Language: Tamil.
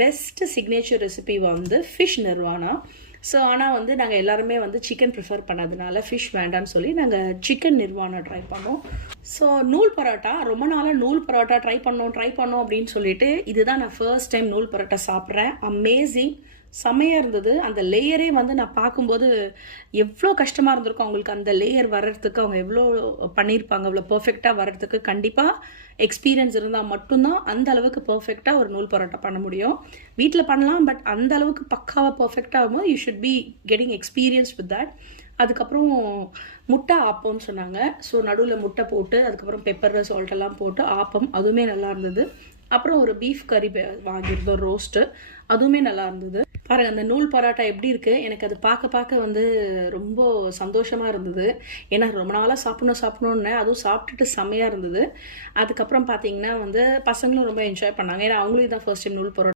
பெஸ்ட் சிக்னேச்சர் ரெசிபி வந்து ஃபிஷ் நிர்வாணா. ஸோ ஆனால் வந்து நாங்கள் எல்லாருமே வந்து சிக்கன் ப்ரிஃபர் பண்ணதுனால ஃபிஷ் வேண்டான்னு சொல்லி நாங்கள் சிக்கன் நிர்வாணா ட்ரை பண்ணோம். ஸோ நூல் பரோட்டா ரொம்ப நாளாக நூல் பரோட்டா ட்ரை பண்ணோம் அப்படின்னு சொல்லிட்டு இதுதான் நான் ஃபர்ஸ்ட் டைம் நூல் பரோட்டா சாப்பிட்றேன். அமேசிங், செம்மையாக இருந்தது. அந்த லேயரே வந்து நான் பார்க்கும்போது எவ்வளோ கஷ்டமாக இருந்திருக்கும் அவங்களுக்கு அந்த லேயர் வர்றதுக்கு, அவங்க எவ்வளோ பண்ணியிருப்பாங்க அவ்வளோ பர்ஃபெக்டாக வர்றதுக்கு. கண்டிப்பாக எக்ஸ்பீரியன்ஸ் இருந்தால் மட்டும்தான் அந்த அளவுக்கு பர்ஃபெக்டாக ஒரு நூல் பரோட்டா பண்ண முடியும். வீட்டில் பண்ணலாம், பட் அந்த அளவுக்கு பக்காவாக பர்ஃபெக்டாக ஆகும்போது you should be getting experience with that. அதுக்கப்புறம் முட்டை ஆப்பம்னு சொன்னாங்க. ஸோ நடுவில் முட்டை போட்டு அதுக்கப்புறம் பெப்பர் சால்ட்டெல்லாம் போட்டு ஆப்பம், அதுவுமே நல்லா இருந்தது. அப்புறம் ஒரு பீஃப் கறி வாங்கியிருந்தோம் ரோஸ்ட்டு, அதுவுமே நல்லா இருந்தது. பாருங்கள் அந்த நூல் பரோட்டா எப்படி இருக்குது, எனக்கு அது பார்க்க வந்து ரொம்ப சந்தோஷமாக இருந்தது. ஏன்னா ரொம்ப நாளாக சாப்பிடணுன்னு, அதுவும் சாப்பிட்டுட்டு செம்மையாக இருந்தது. அதுக்கப்புறம் பார்த்தீங்கன்னா வந்து பசங்களும் ரொம்ப என்ஜாய் பண்ணாங்க. ஏன்னா அவங்களும் தான் ஃபர்ஸ்ட் டைம் நூல் பரோட்டா